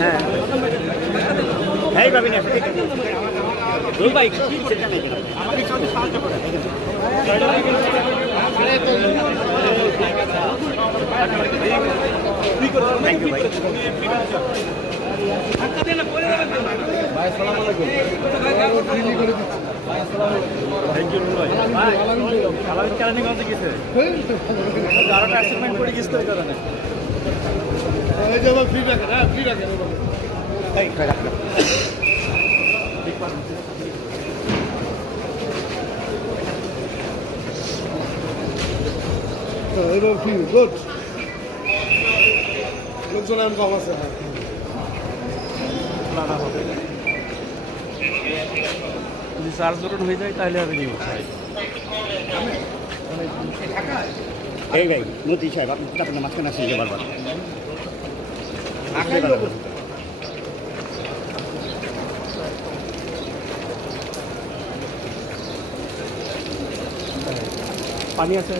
হ্যাঁ এই ভাবি না দুই ভাই কি সেটা নেই আমাকে সাহায্য করে থ্যাংক ইউ ভাই আলামিন লোকজন এখন কম আছে। হ্যাঁ যদি চার্জ ধরুন হয়ে যায় তাহলে আমি নিব এই ভাই মন্ত্রী সাহেব আপনি আপনার মাঝখানে আসেন যে বারবার। পানি আছে?